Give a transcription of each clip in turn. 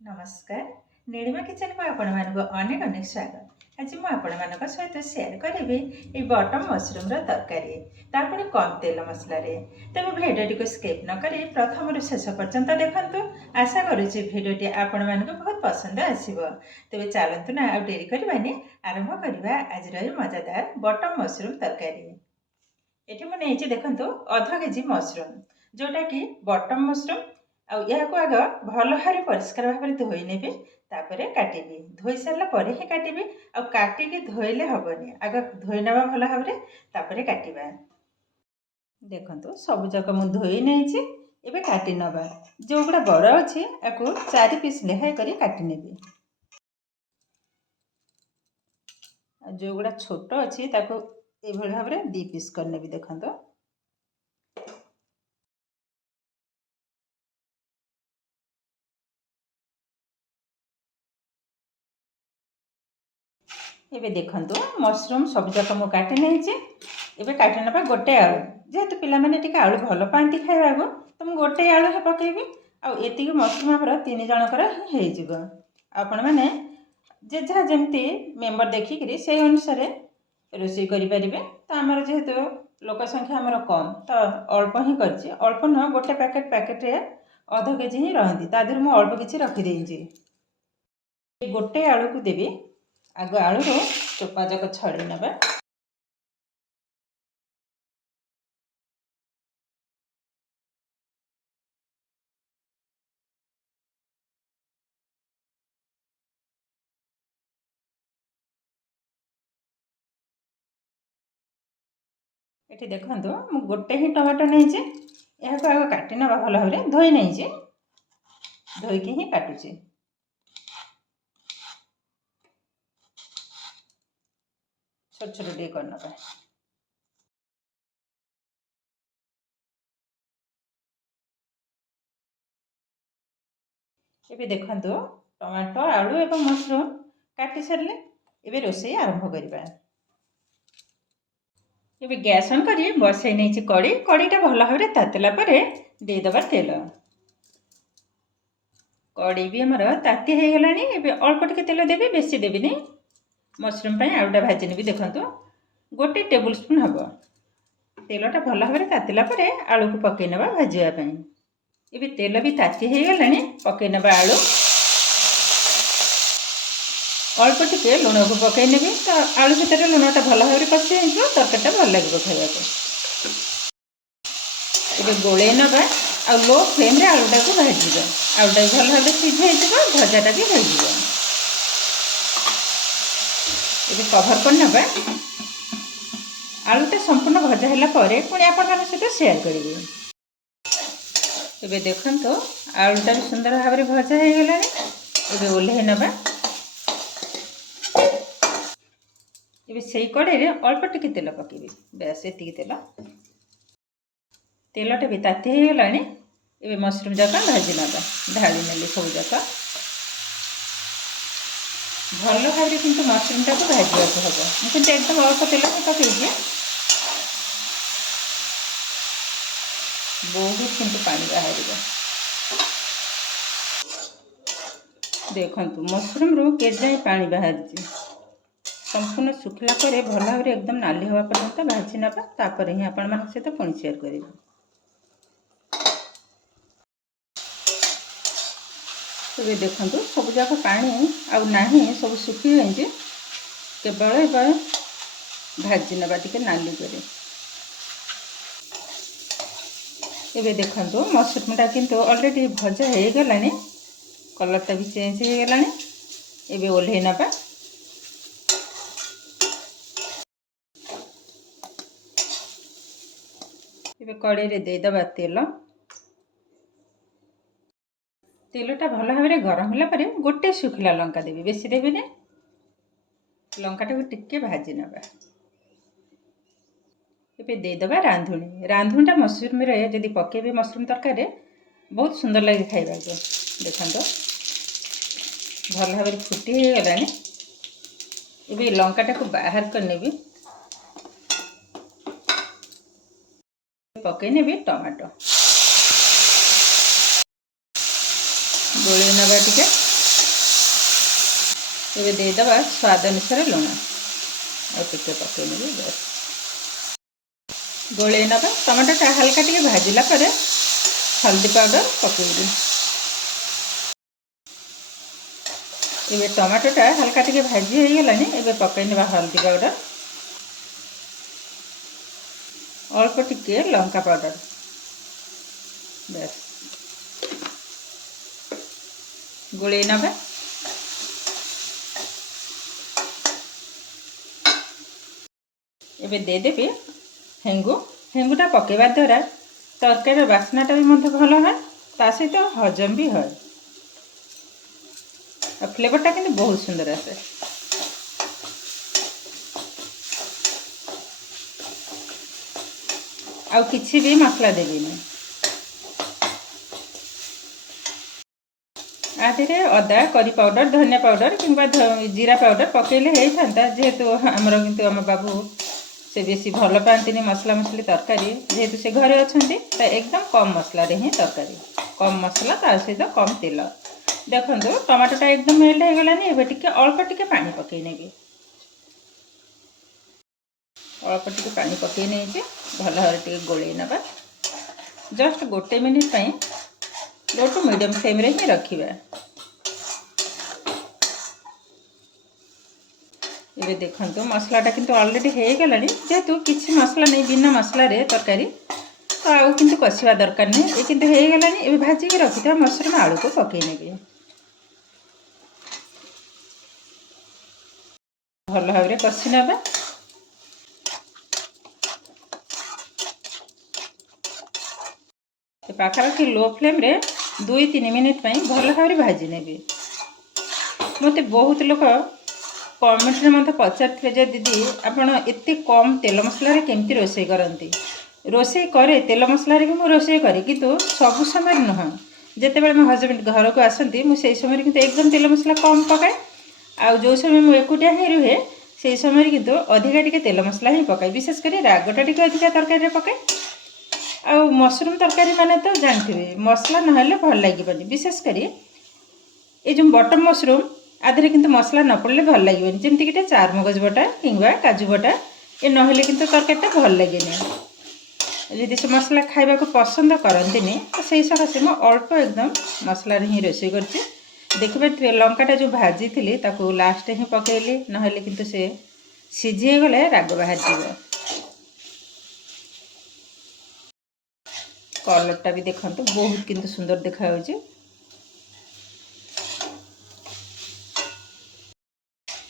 नमस्कार नीलिमा किचन को आपण अनेक अनेक स्वागत। आज मुझे सहित सेयार करी ये बटम मशरूम तरकारी तापुणी कम तेल मसला तेज भिडियो को स्किप न करी प्रथम शेष पर्यंत देखु। आशा करुच्ची भिडियोटी आपण मानक बहुत पसंद आसव। तेज चलतु ना आ डेरी करवानी आरंभ करवा आज मजादार बटम मशरूम तरकारी। ये मुझे देखु अध केजी मशरूम जोटा कि बटम मशरूम आग भल भाव परिष्कार भाव धोई ने काटि धोई सारापर ही काटि काटिकी धोइले हेनी आग धोई ना भल भाव काटा। देखु सबुजाक मुझे धोई नहीं एवं काटि नवा जो गुड़ा बड़ अच्छी आपको 4 पीस लेखाएं कर काटि नेबी जो गुड़ा छोट अच्छी ये भाव में 2 पीस कर नेबी। देखो एबे देखंतु मशरूम सबजाक मु काटि नहीं एबे काटि नबा गोटे आलू जेहेतु पिला माने टिके आलू भल पाती खाइबाको तो मु गोटे आलू हे पकेबी आ एतिकी मशरूम हमर 3 जनकर हे जिवो। आपण माने जे जहा जेमती मेंबर देखिकरी से अनुसार रोषे करि परिबे। तो हमर जेहेतु लोक संख्या हमर कम तो अल्प ही करछि अल्प न गोटे पैकेट रे आधा केजी ही रहंती तादिर मु अल्प किछि रखि देइछि। गोटे आलू को देबी आग आलू चोपा जाक छड़ी नबा। ये देखो मु गोटे ही टमाटो नहीं आग काटि नवा भल भाव धोई नहीं धोईकी ही काटुची। छोट छोट टे कर नवा। ये देखो टमाटो आलू एवं मशरूम काटि सारे एबे रोषे आरंभ करवा। ये गैस ऑन करी बसई नहीं कड़ी कड़ीटा भल भाव तातिला देदेबा तेल। कड़ी भी आमर ताती हो गलानी अल्प टिके तेल देवी बेसी देवी मशरूम आलूटा भाजी नेबी। देखो गोटे टेबुल स्पून हम तेलटा भल भाव तातिला आलू को पकई नवा भाजापी। ये तेल भी ताती हो गलानी पकई नवा आलू अल्प टिके लुण को पकई नेबी तो आलू भितर लुणटा भल भाव पशि तरकारीटा भल लगे खाइबा। ये गोले नवा आ लो फ्लेम रे आलूटा को भाज आलूटा भल भाव सीझे भजाटा भी भाज। ये कभर कर नवा आलूटा संपूर्ण भजा है पुणी आपण सहित सेयार करेंगे। ये देखो आलूटा भी सुंदर भाव में भजा हो गला। ये ओल्हे नवा ये से कड़े अल्प टिके तेल पकेबी बेस एति तेल तेलटा भी ताती हो गला। ये मशरूम जाक भाजी नवा ढाली नेली सब जाक भल भाव कि मशरूमटा को भाजा हम मुझे एकदम अल्प तेल पकईजे बहुत किंतु पानी बाहर। देखु मशरूम रू केजाए पानी बाहर संपूर्ण सुखला भल भाव एकदम नाली हवा पर्यंत भाजी नवा तापर ही आपण मान सहित पुणी सेयार करेंगे। तो देखो सब जाक पानी आना सब सुखी जाए केवल भाजी नवा टिके नाली करे। ये देखो मशरूमटा किंतु ऑलरेडी भजा हो गलानी कलरटा भी चेंज हो गलानी। ये ओल्हे नवा ये कड़े देदेबा तेल तेलटा भल भाव में गरम है गोटे शुखला लंका देवी बेसी देवी ना लंकाटा को टिके भाजी नवा। ये देदेबा रांधुणी रांधुणीटा मशरूम जदि पकेबे मशरूम तरकारी बहुत सुंदर लगे खाइबा को। देखो भल भाव फुटी हो गलानी। ये लंकाटा को बाहर कर नेबी पकई नेबी टमाटो गोले नवा टिके ଏବେ ଦେଇଦେବା ସ୍ୱାଦ ଅନୁସାରେ ଲୁଣ ଆଉ ଟିକେ ପକାଇନେବି। ବସ୍ ଗୋଳେଇ ନେବା। ଟମାଟୋଟା ହାଲକା ଟିକେ ଭାଜିଲା ପରେ ହଳଦୀ ପାଉଡ଼ର ପକାଇବି। ଏବେ ଟମାଟୋଟା ହାଲକା ଟିକେ ଭାଜି ହେଇଗଲାଣି। ଏବେ ପକାଇ ନେବା ହଳଦୀ ପାଉଡ଼ର, ଅଳ୍ପ ଟିକେ ଲଙ୍କା ପାଉଡ଼ର। ବାସ୍ ଗୋଳେଇ ନେବା। ଏବେ ଦେଇଦେବି ହେଙ୍ଗୁଟା ପକାଇବା ଦ୍ୱାରା ତରକାରୀର ବାସ୍ନାଟା ବି ମଧ୍ୟ ଭଲ ହୁଏ, ତା ସହିତ ହଜମ ବି ହୁଏ ଆଉ ଫ୍ଲେଭରଟା କିନ୍ତୁ ବହୁତ ସୁନ୍ଦର ଆସେ। ଆଉ କିଛି ବି ମସଲା ଦେବିନି। ଆଧିରେ ଅଦା, କରି ପାଉଡ଼ର, ଧନିଆ ପାଉଡ଼ର କିମ୍ବା ଜିରା ପାଉଡ଼ର ପକାଇଲେ ହେଇଥାନ୍ତା, ଯେହେତୁ ଆମର କିନ୍ତୁ ଆମ ବାବୁ ସେ ବେଶୀ ଭଲ ପାଆନ୍ତିନି ମସଲା ମସଲି ତରକାରୀ, ଯେହେତୁ ସେ ଘରେ ଅଛନ୍ତି ତ ଏକଦମ କମ୍ ମସଲାରେ ହିଁ ତରକାରୀ, କମ୍ ମସଲା ତା ସହିତ କମ୍ ତେଲ। ଦେଖନ୍ତୁ ଟମାଟୋଟା ଏକଦମ ମେଲ୍ଟ ହେଇଗଲାନି। ଏବେ ଟିକେ ଅଳ୍ପ ଟିକେ ପାଣି ପକାଇ ନେବି। ଅଳ୍ପ ଟିକେ ପାଣି ପକାଇ ନେଇଛି। ଭଲ ଭାବରେ ଟିକେ ଗୋଳେଇ ନେବା। ଜଷ୍ଟ 1 ମିନିଟ୍ ପାଇଁ ଲୋ ଟୁ ମିଡ଼ିୟମ୍ ଫ୍ଲେମ୍ରେ ହିଁ ରଖିବା। ଏବେ ଦେଖନ୍ତୁ ମସଲାଟା କିନ୍ତୁ ଅଲରେଡ଼ି ହେଇଗଲାଣି। ଯେହେତୁ କିଛି ମସଲା ନେଇ ବିନା ମସଲାରେ ତରକାରୀ ତ ଆଉ କିନ୍ତୁ କଷିବା ଦରକାର ନାହିଁ। ଏ କିନ୍ତୁ ହେଇଗଲାଣି। ଏବେ ଭାଜିକି ରଖିଥିବା ମସରୁମ୍ ଆଳୁକୁ ପକାଇ ନେବି। ଭଲ ଭାବରେ କଷି ନେବା। ପାଖାପାଖି ଲୋ ଫ୍ଲେମ୍ରେ 2-3 ମିନିଟ୍ ପାଇଁ ଭଲ ଭାବରେ ଭାଜି ନେବି। ମୋତେ ବହୁତ ଲୋକ କମେଣ୍ଟରେ ମୋତେ ପଚାରିଥିଲେ ଯେ ଦିଦି ଆପଣ ଏତେ କମ୍ ତେଲ ମସଲାରେ କେମିତି ରୋଷେଇ କରନ୍ତି? ରୋଷେଇ କରେ, ତେଲ ମସଲାରେ ବି ମୁଁ ରୋଷେଇ କରେ, କିନ୍ତୁ ସବୁ ସମୟରେ ନୁହଁ। ଯେତେବେଳେ ମୋ ହଜବେଣ୍ଡ ଘରକୁ ଆସନ୍ତି ମୁଁ ସେହି ସମୟରେ କିନ୍ତୁ ଏକଦମ ତେଲ ମସଲା କମ୍ ପକାଏ। ଆଉ ଯେଉଁ ସମୟ ମୁଁ ଏକୁଟିଆ ହିଁ ରୁହେ ସେହି ସମୟରେ କିନ୍ତୁ ଅଧିକା ଟିକେ ତେଲ ମସଲା ହିଁ ପକାଏ। ବିଶେଷ କରି ରାଗଟା ଟିକେ ଅଧିକା ତରକାରୀରେ ପକାଏ। ଆଉ ମସରୁମ୍ ତରକାରୀ ମାନେ ତ ଜାଣିଥିବେ ମସଲା ନହେଲେ ଭଲ ଲାଗିବନି। ବିଶେଷ କରି ଏ ଯେଉଁ ବଟମ୍ ମସରୁମ୍ ଆଦେହରେ କିନ୍ତୁ ମସଲା ନ ପଡ଼ିଲେ ଭଲ ଲାଗିବନି। ଯେମିତିକି ଟିକେ ଚାରମଗଜ ବଟା କିମ୍ବା କାଜୁ ବଟା ଏ ନହେଲେ କିନ୍ତୁ ତରକାରୀଟା ଭଲ ଲାଗେନି। ଯଦି ସେ ମସଲା ଖାଇବାକୁ ପସନ୍ଦ କରନ୍ତିନି ତ ସେଇ ସକାଶେ ମୁଁ ଅଳ୍ପ ଏକଦମ ମସଲାରେ ହିଁ ରୋଷେଇ କରିଛି। ଦେଖିପାରୁଥିବେ ଲଙ୍କାଟା ଯେଉଁ ଭାଜିଥିଲି ତାକୁ ଲାଷ୍ଟରେ ହିଁ ପକାଇଲି, ନହେଲେ କିନ୍ତୁ ସେ ସିଝି ହେଇଗଲେ ରାଗ ବାହାରିଯିବ। କଲର୍ଟା ବି ଦେଖନ୍ତୁ ବହୁତ କିନ୍ତୁ ସୁନ୍ଦର ଦେଖାଯାଉଛି।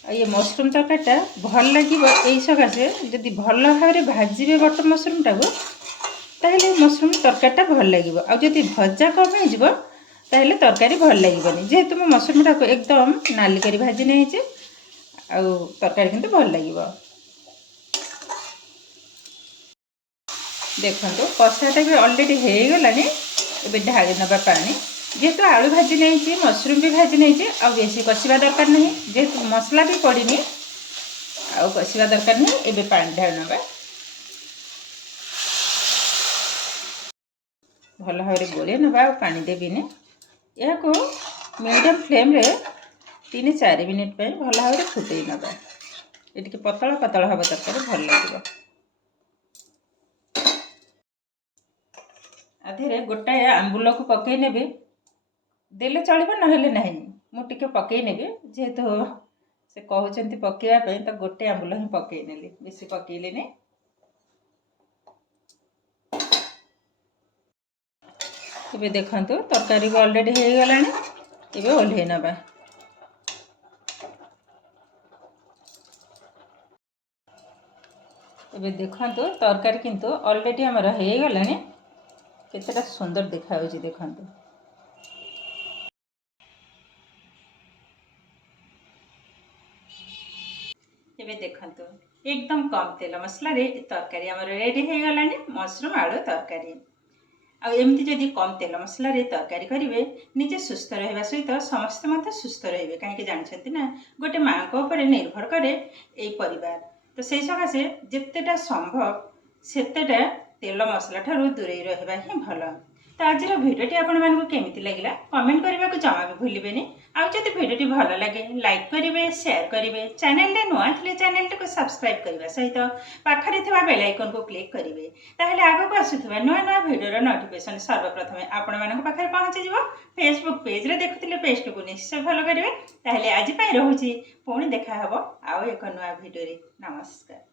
ଆଉ ଏ ମସରୁମ୍ ତରକାରୀଟା ଭଲ ଲାଗିବ ଏଇ ସକାଶେ ଯଦି ଭଲ ଭାବରେ ଭାଜିବେ ବଟନ୍ ମସରୁମ୍ଟାକୁ ତାହେଲେ ମସରୁମ୍ ତରକାରୀଟା ଭଲ ଲାଗିବ। ଆଉ ଯଦି ଭଜା କମ୍ ହେଇଯିବ ତାହେଲେ ତରକାରୀ ଭଲ ଲାଗିବନି। ଯେହେତୁ ମୁଁ ମସରୁମ୍ଟାକୁ ଏକଦମ ନାଲି କରି ଭାଜି ନେଇଛି ଆଉ ତରକାରୀ କିନ୍ତୁ ଭଲ ଲାଗିବ। ଦେଖନ୍ତୁ କଷାଟା ବି ଅଲରେଡ଼ି ହେଇଗଲାଣି। ଏବେ ଢାଳି ନେବା ପାଣି। ଯେହେତୁ ଆଳୁ ଭାଜି ନେଇଛି, ମସରୁମ୍ ବି ଭାଜି ନେଇଛି, ଆଉ ବେଶୀ କଷିବା ଦରକାର ନାହିଁ। ଯେହେତୁ ମସଲା ବି ପଡ଼ିନି ଆଉ କଷିବା ଦରକାର ନାହିଁ। ଏବେ ପାଣି ଢାଳି ନେବା। ଭଲ ଭାବରେ ଗୋଳେଇ ନେବା ଆଉ ପାଣି ଦେବିନି। ଏହାକୁ ମିଡ଼ିୟମ୍ ଫ୍ଲେମ୍ରେ 3-4 ମିନିଟ୍ ପାଇଁ ଭଲ ଭାବରେ ଫୁଟେଇ ନେବା। ଏ ଟିକେ ପତଳା ପତଳା ହେବ ତରକାରୀ ଭଲ ଲାଗିବ। ଆଧିରେ ଗୋଟାଏ ଆମ୍ବୁଲକୁ ପକାଇ ନେବି। ଦେଲେ ଚଳିବ ନହେଲେ ନାହିଁ। ମୁଁ ଟିକେ ପକାଇ ନେବି, ଯେହେତୁ ସେ କହୁଛନ୍ତି ପକାଇବା ପାଇଁ ତ ଗୋଟେ ଆମ୍ବୁଲ ହିଁ ପକାଇ ନେଲି, ବେଶୀ ପକାଇଲିନି। ଏବେ ଦେଖନ୍ତୁ ତରକାରୀ ବି ଅଲରେଡ଼ି ହେଇଗଲାଣି। ଏବେ ଓହ୍ଲେଇ ନେବା। ଏବେ ଦେଖନ୍ତୁ ତରକାରୀ କିନ୍ତୁ ଅଲରେଡ଼ି ଆମର ହେଇଗଲାଣି। କେତେଟା ସୁନ୍ଦର ଦେଖାଯାଉଛି ଦେଖନ୍ତୁ। ଏବେ ଦେଖନ୍ତୁ ଏକଦମ କମ୍ ତେଲ ମସଲାରେ ତରକାରୀ ଆମର ରେଡ଼ି ହେଇଗଲାଣି, ମସରୁମ୍ ଆଳୁ ତରକାରୀ। ଆଉ ଏମିତି ଯଦି କମ୍ ତେଲ ମସଲାରେ ତରକାରୀ କରିବେ ନିଜେ ସୁସ୍ଥ ରହିବା ସହିତ ସମସ୍ତେ ମଧ୍ୟ ସୁସ୍ଥ ରହିବେ। କାହିଁକି ଜାଣିଛନ୍ତି ନା ଗୋଟେ ମାଆଙ୍କ ଉପରେ ନିର୍ଭର କରେ ଏଇ ପରିବାର। ତ ସେଇ ସକାଶେ ଯେତେଟା ସମ୍ଭବ ସେତେଟା ତେଲ ମସଲା ଠାରୁ ଦୂରେଇ ରହିବା ହିଁ ଭଲ। ତ तो आज भिडियोटी आपको केमिति लगिला कमेंट करने को जमा भी भूलिबेनी। आउ जदि भिडियोटी भल लगे लाइक करेंगे, शेयर करेंगे, चैनल रे नुआ थे चैनल को सब्सक्राइब करने सहित पाखरे थिबा बेल आइकन को क्लिक करेंगे। ताहले आगो को आसुथबा नुआ नुआ भिडियोर नोटिफिकेशन सर्वप्रथम आपण मानक पाखरे पहुंची जिवो। फेसबुक पेज रे देखुथिले पेज को निश्चय फॉलो करेंगे। ताहले आज पई रहूची पुणी देखा हबो आउ एक नुआ भिडियो रे। नमस्कार।